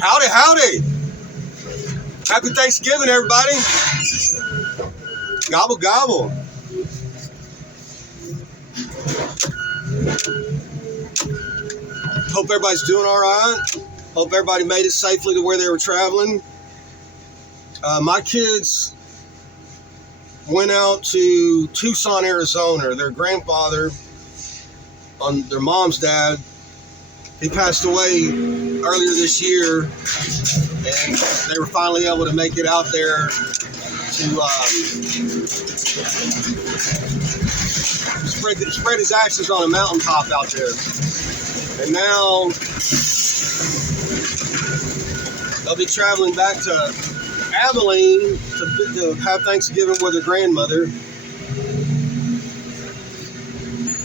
Howdy, howdy. Happy Thanksgiving, everybody. Gobble, gobble. Hope everybody's doing all right. Hope everybody made it safely to where they were traveling. My kids went out to Tucson, Arizona. Their grandfather, on their mom's dad, he passed away earlier this year, and they were finally able to make it out there to spread his ashes on a mountaintop out there. And now they'll be traveling back to Abilene to have Thanksgiving with their grandmother.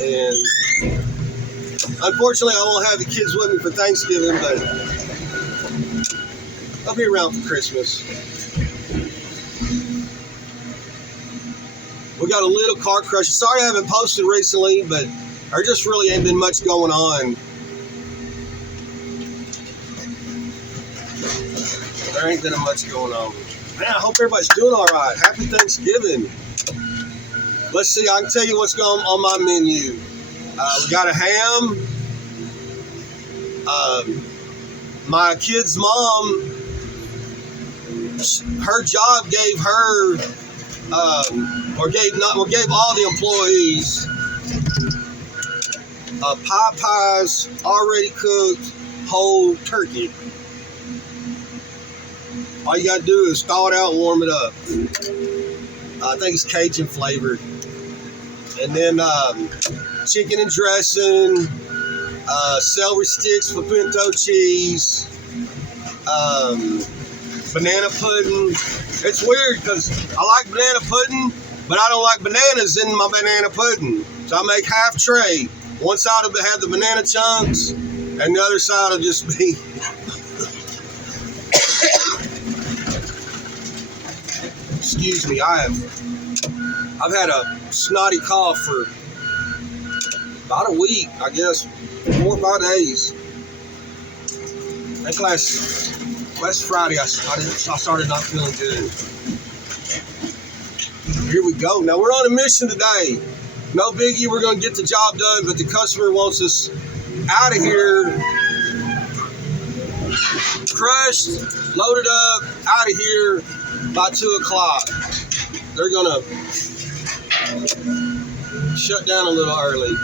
And unfortunately, I won't have the kids with me for Thanksgiving, but I'll be around for Christmas. We got a little car crush. Sorry I haven't posted recently, but there just really ain't been much going on. There ain't been much going on. Man, I hope everybody's doing all right. Happy Thanksgiving. Let's see, I can tell you what's going on my menu. We got a ham. My kid's mom, her job gave her, gave all the employees Popeye's already cooked whole turkey. All you gotta do is thaw it out and warm it up. I think it's Cajun flavored. And then chicken and dressing, celery sticks with pinto cheese, banana pudding. It's weird because I like banana pudding, but I don't like bananas in my banana pudding. So I make half tray. One side will have the banana chunks, and the other side will just be excuse me, I've had a snotty cough for about a week, I guess, 4 or 5 days. I think last Friday I started not feeling good. Here we go. Now we're on a mission today. No biggie, we're going to get the job done, but the customer wants us out of here, crushed, loaded up, out of here by 2 o'clock. They're going to shut down a little early.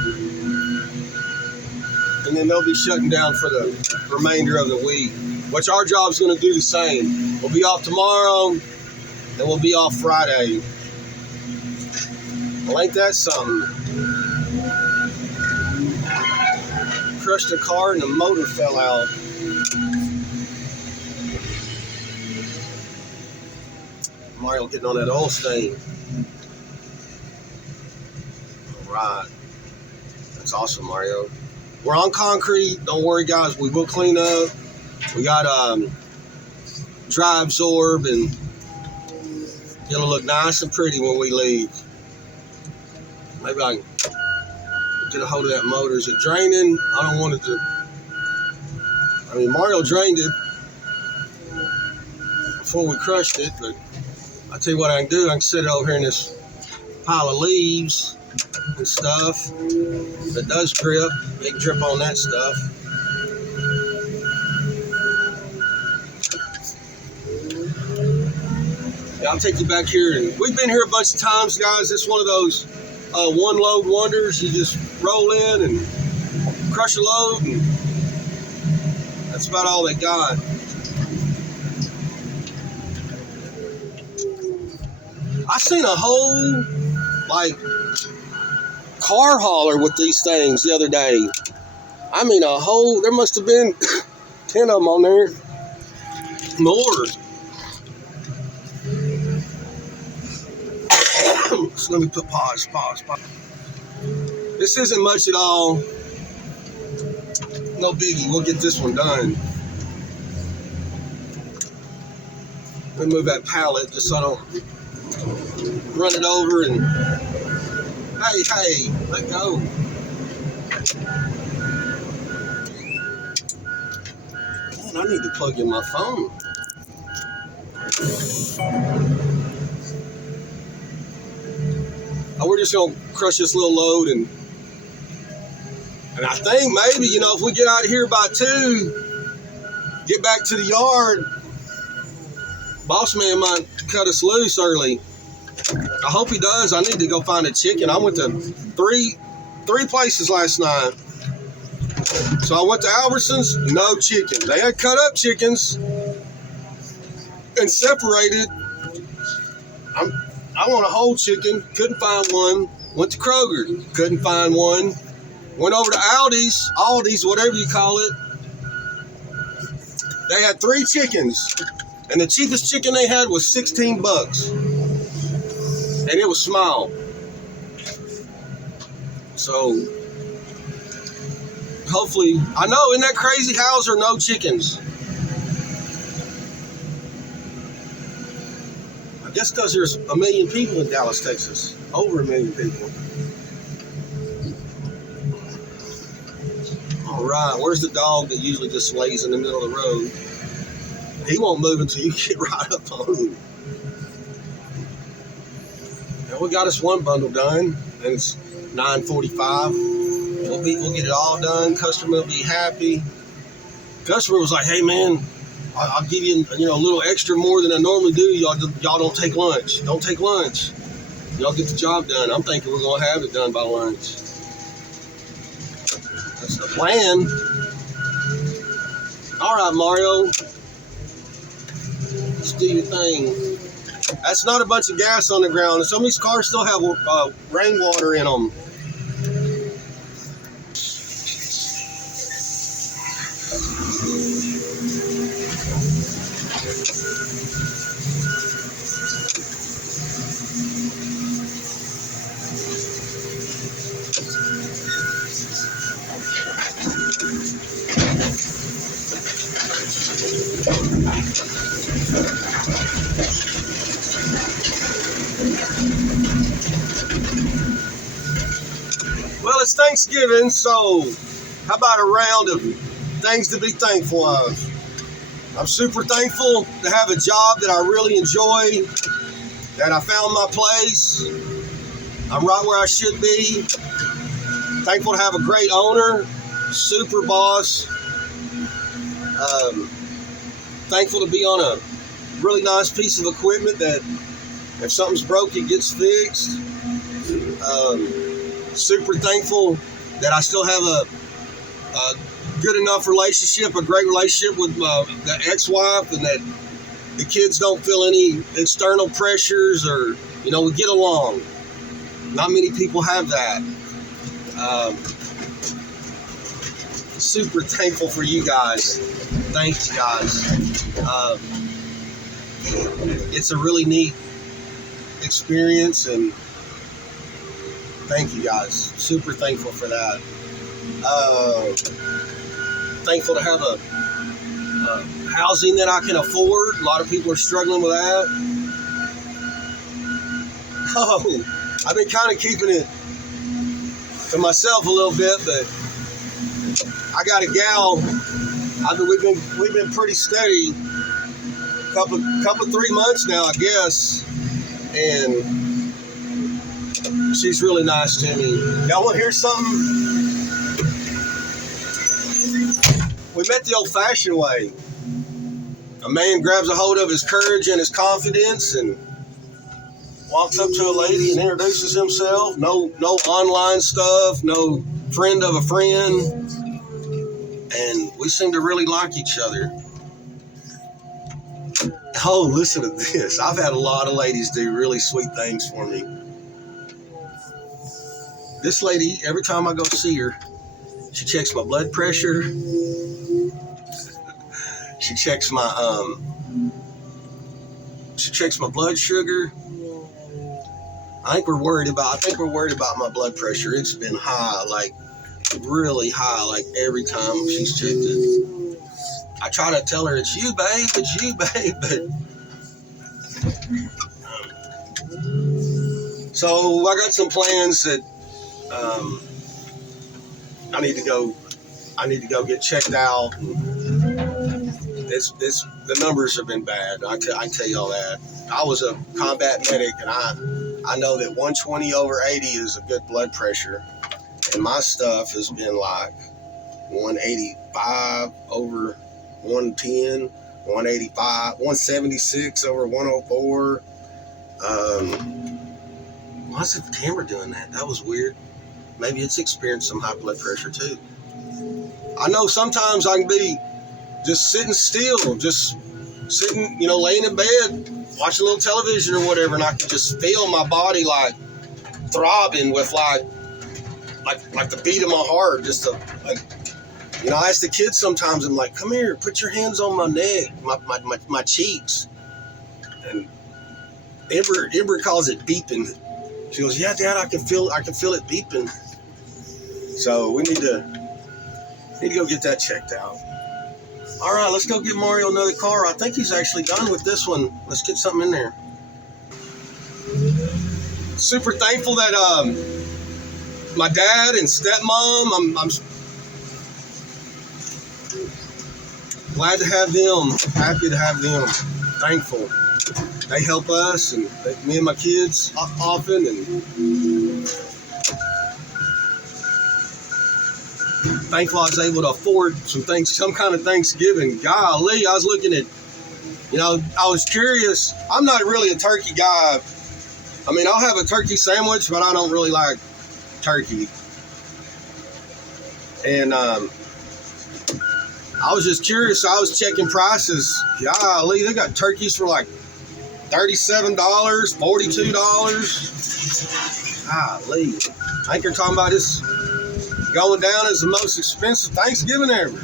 And then they'll be shutting down for the remainder of the week, which our job's going to do the same. We'll be off tomorrow, and we'll be off Friday. Well, ain't that something? Crushed a car and the motor fell out. Mario getting on that oil stain. All right. That's awesome, Mario. We're on concrete. Don't worry, guys. We will clean up. We got dry absorb, and it'll look nice and pretty when we leave. Maybe I can get a hold of that motor. Is it draining? I don't want it to. I mean, Mario drained it before we crushed it, but I'll tell you what I can do. I can sit it over here in this pile of leaves and stuff. If it does drip, big drip on that stuff. Yeah, I'll take you back here. And we've been here a bunch of times, guys. It's one of those one load wonders. You just roll in and crush a load, and that's about all they got. I seen a whole, like, car hauler with these things the other day. I mean, there must have been 10 of them on there. More. So let me put pause. This isn't much at all. No biggie. We'll get this one done. Let me move that pallet just so I don't run it over and... Hey, let go. Man, I need to plug in my phone. We're just gonna crush this little load and I think maybe, if we get out of here by 2, get back to the yard, boss man might cut us loose early. I hope he does. I need to go find a chicken. I went to three places last night. So I went to Albertsons, no chicken. They had cut up chickens and separated. I want a whole chicken, couldn't find one. Went to Kroger, couldn't find one. Went over to Aldi's, whatever you call it. They had 3 chickens, and the cheapest chicken they had was $16. And it was small. So, hopefully, I know, isn't that crazy? How's there no chickens? I guess because there's 1 million people in Dallas, Texas. Over 1 million people. All right, where's the dog that usually just lays in the middle of the road? He won't move until you get right up on him. Now we got us one bundle done, and it's 9:45. We'll get it all done. Customer will be happy. Customer was like, "Hey man, I'll give you a little extra more than I normally do. Y'all don't take lunch. Don't take lunch. Y'all get the job done." I'm thinking we're gonna have it done by lunch. That's the plan. All right, Mario. Let's do your thing. That's not a bunch of gas on the ground. Some of these cars still have rainwater in them. Well, it's Thanksgiving, so how about a round of things to be thankful of? I'm super thankful to have a job that I really enjoy, that I found my place. I'm right where I should be. Thankful to have a great owner, super boss. Thankful to be on a really nice piece of equipment that if something's broke, it gets fixed. Super thankful that I still have a good enough relationship, a great relationship with the ex-wife, and that the kids don't feel any external pressures, or, we get along. Not many people have that. Super thankful for you guys. Thanks, guys. It's a really neat experience, and thank you guys. Super thankful for that. Thankful to have a housing that I can afford. A lot of people are struggling with that. Oh, I've been kind of keeping it to myself a little bit, but I got a gal. We've been pretty steady. Couple 3 months now, I guess, and she's really nice to me. Y'all want to hear something? We met the old-fashioned way. A man grabs a hold of his courage and his confidence and walks up to a lady and introduces himself. No online stuff, no friend of a friend. And we seem to really like each other. Oh, listen to this. I've had a lot of ladies do really sweet things for me. This lady, every time I go see her, she checks my blood pressure. She checks my blood sugar. I think we're worried about my blood pressure. It's been high, like really high, like every time she's checked it. I try to tell her it's you, babe, but so I got some plans that I need to go get checked out. The numbers have been bad. I can tell you all that. I was a combat medic, and I know that 120 over 80 is a good blood pressure, and my stuff has been like 185 over 110, 185, 176 over 104. Why is the camera doing that? That was weird. Maybe it's experienced some high blood pressure too. I know sometimes I can be just sitting still, just sitting, laying in bed, watching a little television or whatever, and I can just feel my body like throbbing with like the beat of my heart. Just to, like, I ask the kids sometimes, I'm like, come here, put your hands on my neck, my cheeks. And Ember calls it beeping. She goes, yeah, Dad, I can feel it beeping. So we need to go get that checked out. All right, let's go get Mario another car. I think he's actually done with this one. Let's get something in there. Super thankful that my dad and stepmom, I'm glad to have them, happy to have them, thankful. They help us and me and my kids often, and thankful I was able to afford some kind of Thanksgiving. Golly, I was looking at, I was curious. I'm not really a turkey guy. I mean, I'll have a turkey sandwich, but I don't really like turkey. And I was just curious. I was checking prices. Golly, they got turkeys for like $37, $42. Golly, I think they're talking about this going down as the most expensive Thanksgiving ever.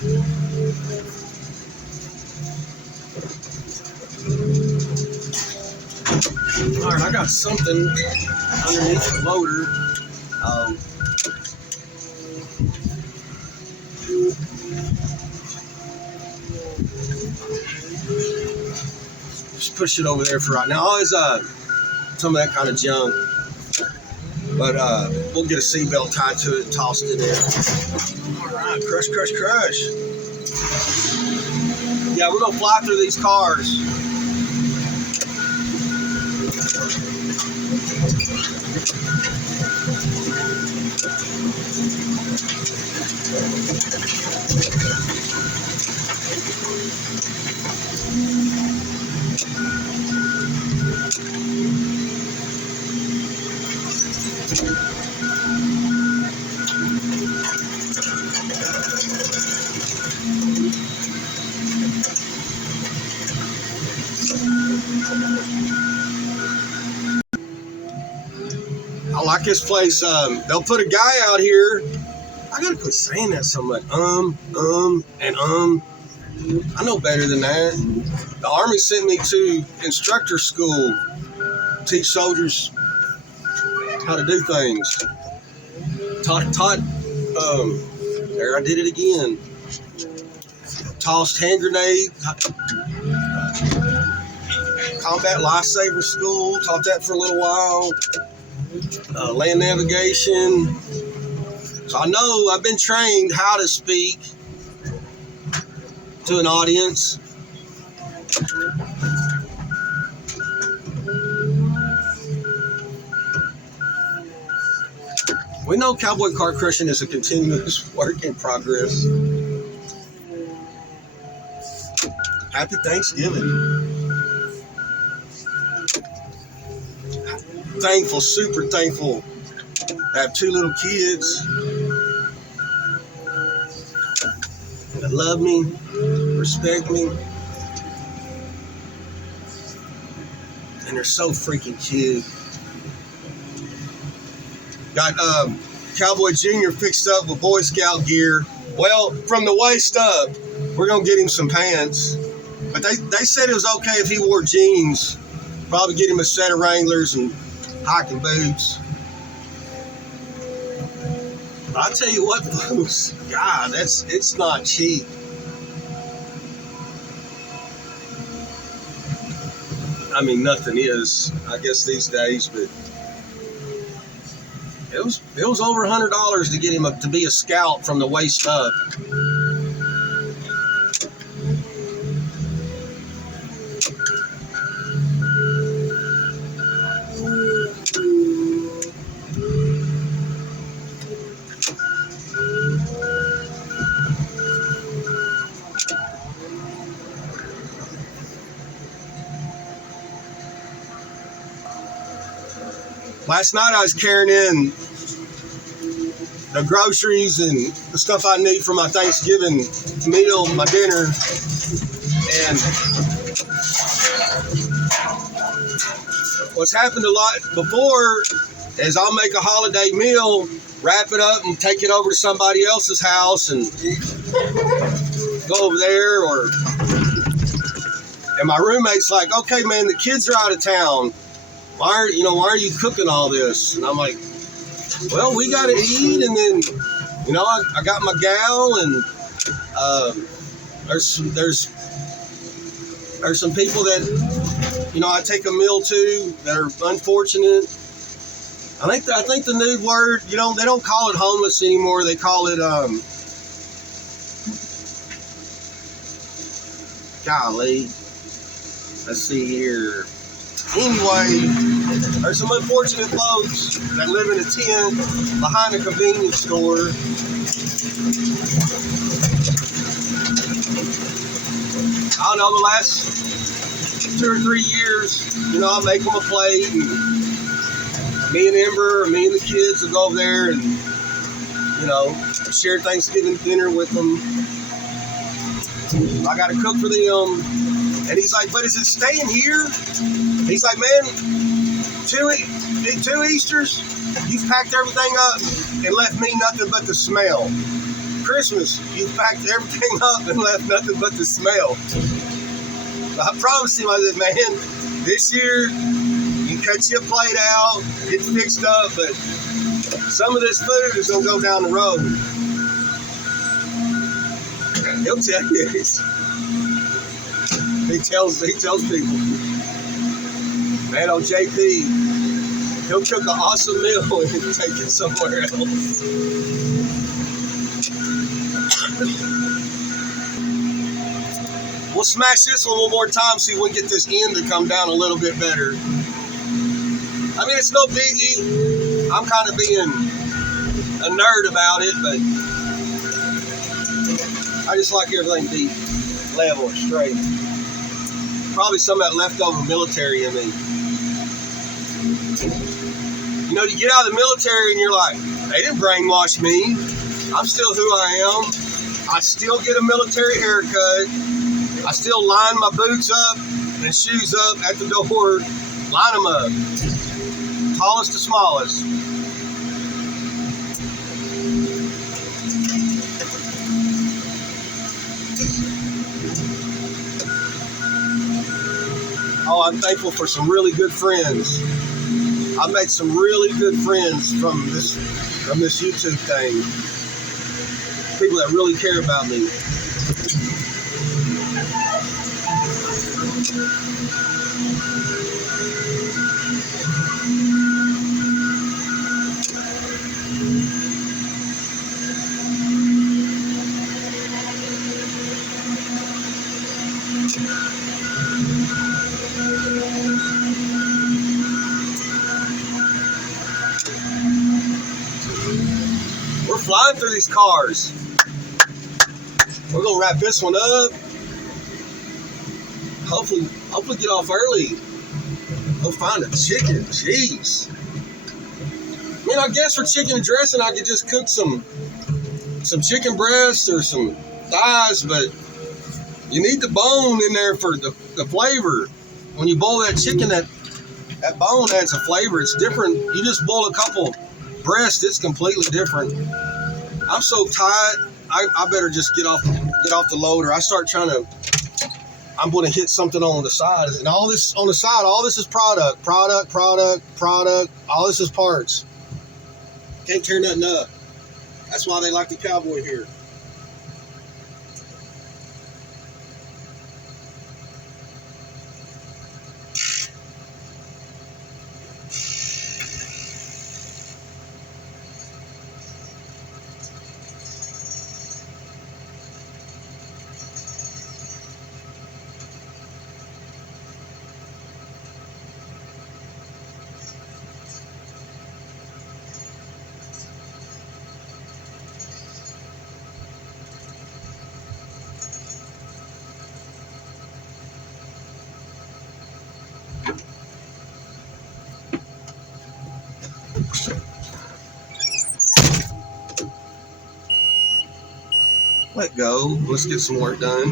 All right, I got something underneath the motor. Just push it over there for right now. Always some of that kind of junk. But we'll get a seatbelt tied to it and tossed it in. All right, crush. Yeah, we're going to fly through these cars. I like this place. They'll put a guy out here. I gotta quit saying that so much. And I know better than that. The Army sent me to instructor school, teach soldiers how to do things. Taught. There I did it again. Tossed hand grenade. Combat lifesaver school. Taught that for a little while. Land navigation. So I know I've been trained how to speak to an audience. We know cowboy car crushing is a continuous work in progress. Happy Thanksgiving. Thankful, super thankful to have two little kids that love me, respect me. And they're so freaking cute. Got Cowboy Jr. fixed up with Boy Scout gear. Well, from the waist up, we're going to get him some pants. But they said it was okay if he wore jeans. Probably get him a set of Wranglers and hiking boots. I'll tell you what, folks. God, it's not cheap. I mean, nothing is, I guess, these days, but it was over $100 to get him to be a scout from the waist up. Last night I was carrying in the groceries and the stuff I need for my Thanksgiving meal, my dinner, and what's happened a lot before is I'll make a holiday meal, wrap it up, and take it over to somebody else's house and go over there, and my roommate's like, okay, man, the kids are out of town. Why are you cooking all this? And I'm like, well, we got to eat, and then, I got my gal, and there's some people that, I take a meal to that are unfortunate. I think the new word, they don't call it homeless anymore. They call it, golly, let's see here. Anyway, there's some unfortunate folks that live in a tent behind a convenience store. I don't know, the last 2 or 3 years, I make them a plate, and me and Ember, or me and the kids will go over there and, share Thanksgiving dinner with them. I got to cook for them. And he's like, but is it staying here? He's like, man, two Easters, you've packed everything up and left me nothing but the smell. Christmas, you've packed everything up and left nothing but the smell. I promised him, I said, man, this year, you cut your plate out, get fixed up, but some of this food is going to go down the road. He'll tell you this. He tells people, man, on JP, he'll cook an awesome meal and take it somewhere else. We'll smash this one more time, see if we can get this end to come down a little bit better. I mean, it's no biggie. I'm kind of being a nerd about it, but I just like everything to be level and straight. Probably some of that leftover military in me. You get out of the military and you're like, they didn't brainwash me. I'm still who I am. I still get a military haircut. I still line my boots up and shoes up at the door. Line them up. Tallest to smallest. Oh, I'm thankful for some really good friends. I've made some really good friends from this YouTube thing. People that really care about me. We're flying through these cars. We're gonna wrap this one up. Hopefully get off early. Go find a chicken. Jeez. I mean, I guess for chicken dressing, I could just cook some chicken breasts or some thighs, but you need the bone in there for the flavor. When you boil that chicken, that That bone adds a flavor. It's different. You just boil a couple breasts, it's completely different. I'm so tired. I better just get off the loader. I start trying to. I'm going to hit something on the side, and all this on the side. All this is product. All this is parts. Can't tear nothing up. That's why they like the Cowboy here. Let go. Let's get some work done.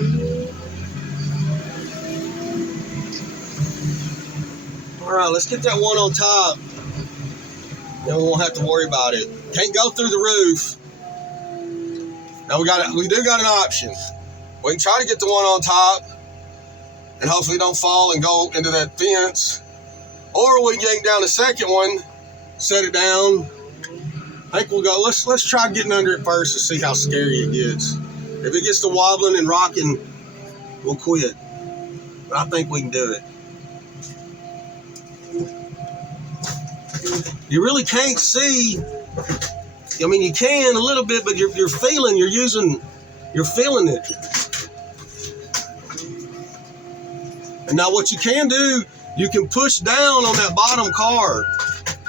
All right, let's get that one on top. Then we won't have to worry about it. Can't go through the roof. Now we do got an option. We can try to get the one on top and hopefully don't fall and go into that fence. Or we can yank down the second one, set it down. I think we'll go, let's try getting under it first and see how scary it gets. If it gets to wobbling and rocking, we'll quit. But I think we can do it. You really can't see. I mean, you can a little bit, but you're feeling it. And now what you can do, you can push down on that bottom car.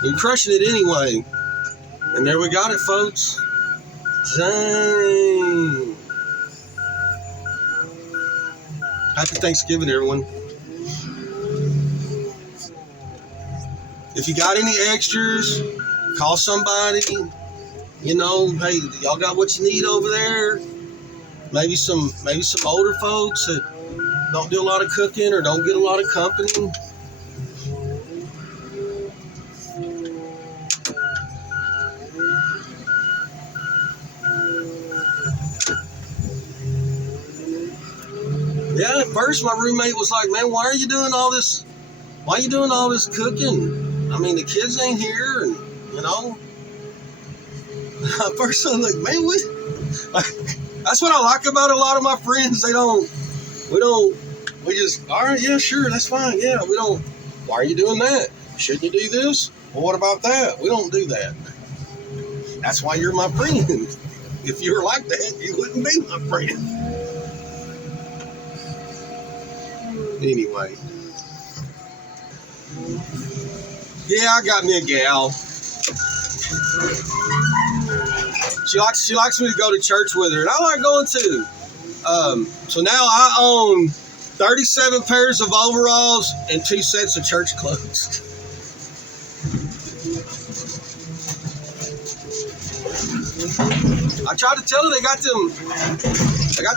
You're crushing it anyway. And there we got it, folks. Dang. Happy Thanksgiving, everyone. If you got any extras, call somebody. You know, hey, y'all got what you need over there. Maybe some older folks that don't do a lot of cooking or don't get a lot of company. Yeah, at first my roommate was like, man, why are you doing all this? Why are you doing all this cooking? I mean, the kids ain't here, and, you know. At first I'm like, man, that's what I like about a lot of my friends. We just, all right, yeah, sure, that's fine. Yeah, we don't, why are you doing that? Shouldn't you do this? Well, what about that? We don't do that. That's why you're my friend. If you were like that, you wouldn't be my friend. Anyway. Yeah, I got me a gal. She likes me to go to church with her, and I like going too. So now I own 37 pairs of overalls and 2 sets of church clothes. I tried to tell her they got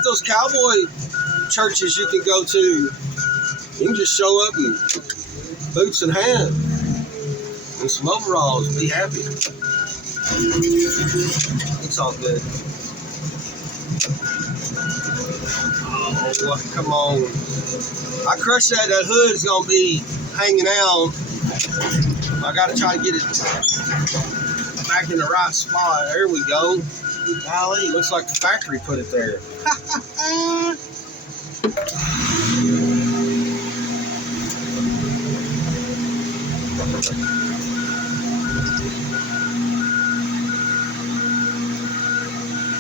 those cowboy churches you can go to. You can just show up in boots and hat and some overalls and be happy. It's all good. Oh, come on. I crushed that. That hood's going to be hanging out. I got to try to get it back in the right spot. There we go. Golly, looks like the factory put it there.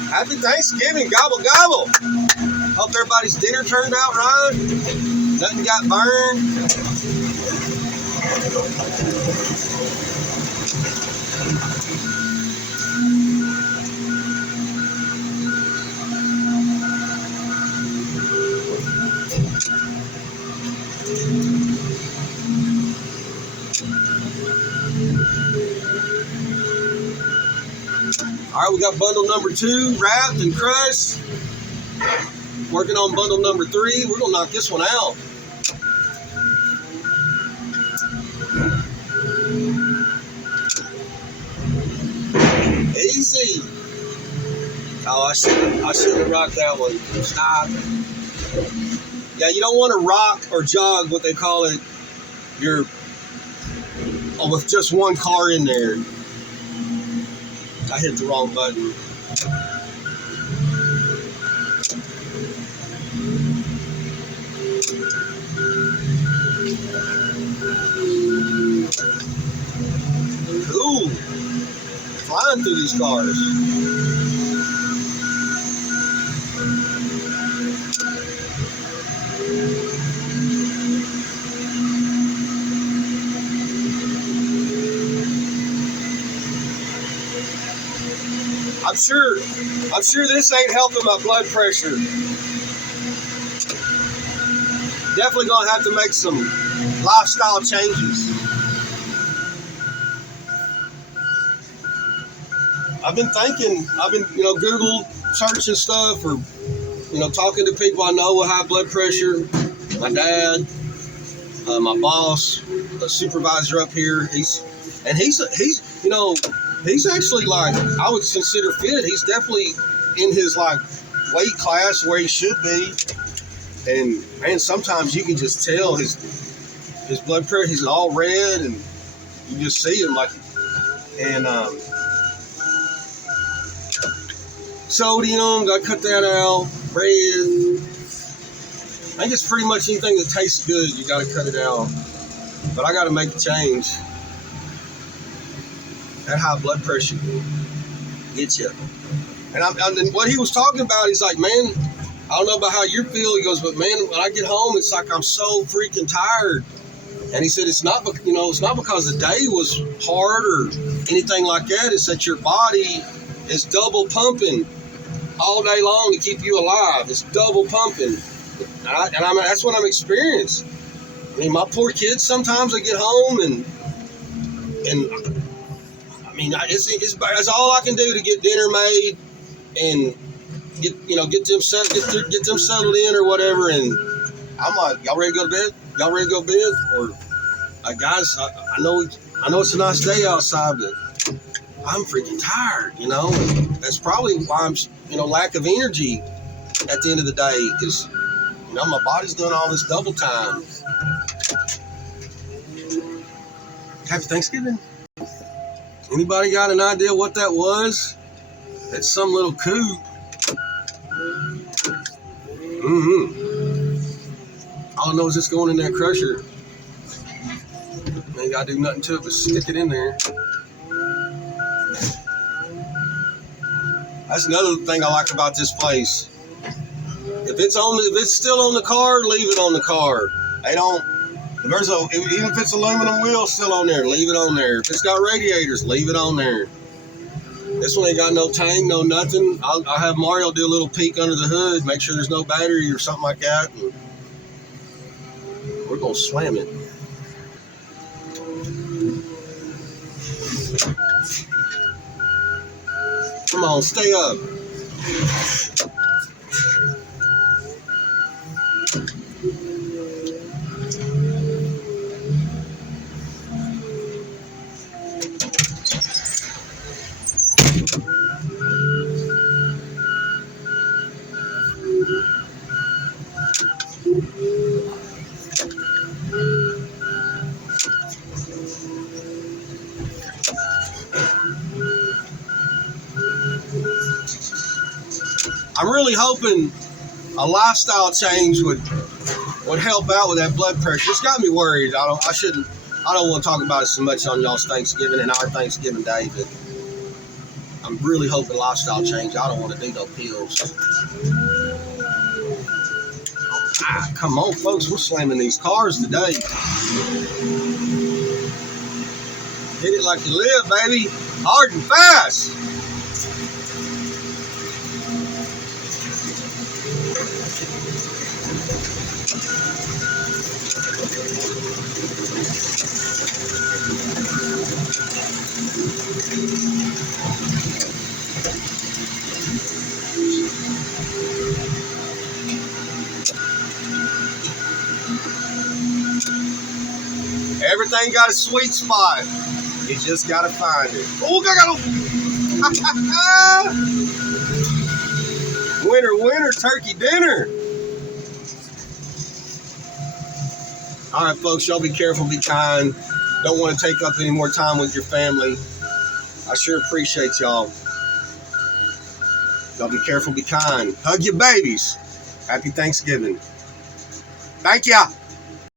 Happy Thanksgiving, gobble gobble. Hope everybody's dinner turned out right. Nothing got burned. All right, we got bundle number 2 wrapped and crushed. Working on bundle number 3. We're gonna knock this one out. Easy. Oh, I should have rocked that one. Stop. Yeah, you don't want to rock or jog, what they call it. With just one car in there. I hit the wrong button. Cool. Flying through these cars. I'm sure this ain't helping my blood pressure. Definitely gonna have to make some lifestyle changes. I've been Google searching stuff or, talking to people I know with high blood pressure. My dad, my boss, the supervisor up here. He's actually like, I would consider fit. He's definitely in his like weight class where he should be. And man, sometimes you can just tell his blood pressure. He's all red, and you just see him like, and sodium. Got to cut that out. Bread. I think it's pretty much anything that tastes good. You got to cut it out. But I got to make a change. That high blood pressure gets you. And what he was talking about, he's like, man, I don't know about how you feel. He goes, but man, when I get home, it's like I'm so freaking tired. And he said, it's not because the day was hard or anything like that. It's that your body is double pumping all day long to keep you alive. It's double pumping. And that's what I'm experiencing. I mean, my poor kids, sometimes I get home and I mean, it's all I can do to get dinner made and get them settled in or whatever. And I'm like, y'all ready to go to bed? Y'all ready to go to bed? Or guys, I know it's a nice day outside, but I'm freaking tired, And that's probably why I'm, lack of energy at the end of the day, because my body's doing all this double time. Happy Thanksgiving. Anybody got an idea what that was? It's some little coup. All I know is it's going in that crusher. Ain't gotta do nothing to it but stick it in there. That's another thing I like about this place. If it's still on the car, leave it on the car. Even if it's aluminum wheel still on there, leave it on there. If it's got radiators, leave it on there. This one ain't got no tank, no nothing. I'll have Mario do a little peek under the hood, make sure there's no battery or something like that. And we're gonna slam it. Come on, stay up. I'm really hoping a lifestyle change would help out with that blood pressure. It's got me worried. I don't want to talk about it so much on y'all's Thanksgiving and our Thanksgiving Day, but I'm really hoping lifestyle change. I don't want to do no pills. Come on, folks. We're slamming these cars today. Hit it like you live, baby. Hard and fast. Everything got a sweet spot. You just gotta find it. Oh, I got Winner, winner, turkey dinner. All right, folks, y'all be careful, be kind. Don't want to take up any more time with your family. I sure appreciate y'all. Y'all be careful, be kind. Hug your babies. Happy Thanksgiving. Thank ya.